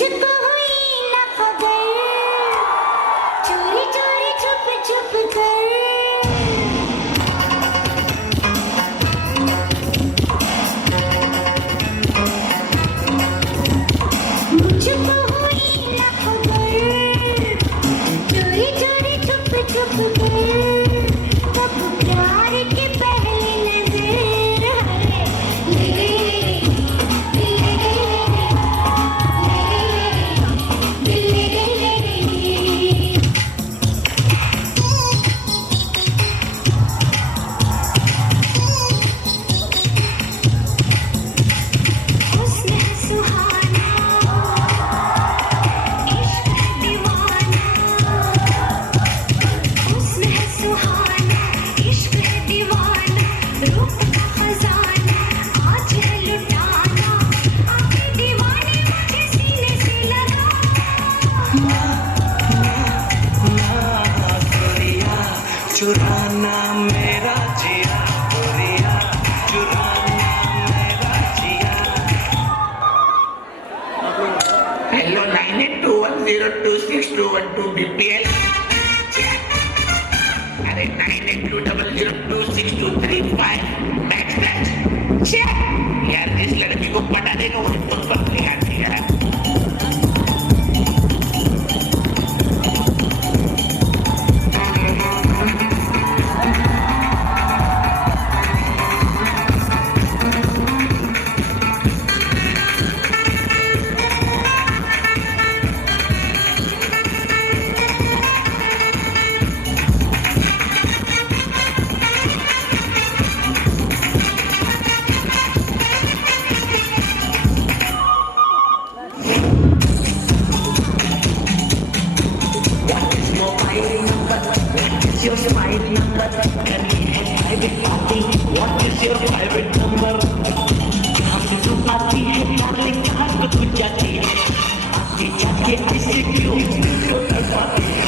मुझको हुई न खबर, चोरी चोरी छुप छुप कर। मुझको हुई न खबर, चोरी चोरी छुप छुप कर। कब प्यार की पहली नजर है, ले गई, ले गई, ले गई। हुस्न है सुहाना, इश्क है दीवाना। हुस्न है सुहाना, इश्क है दीवाना। रूप का खजाना आज है लुटाना। आके दीवाने मुझे सीने से लगा। गोरिया चुराना मेरा जिया, गोरिया चुराना मेरा जिया। Hello 9821026212 BPL। अरे 9820026235 मैक्स मैच। यार इस लड़की को पटाने को खुद पर ध्यान दिया है। What's your smile number? Can we have private party? What is your private number? हम तो आती है डार्लिंग, कहाँ को तू जाती है? आती जाती ऐसे क्यों? क्यों तड़पाती है?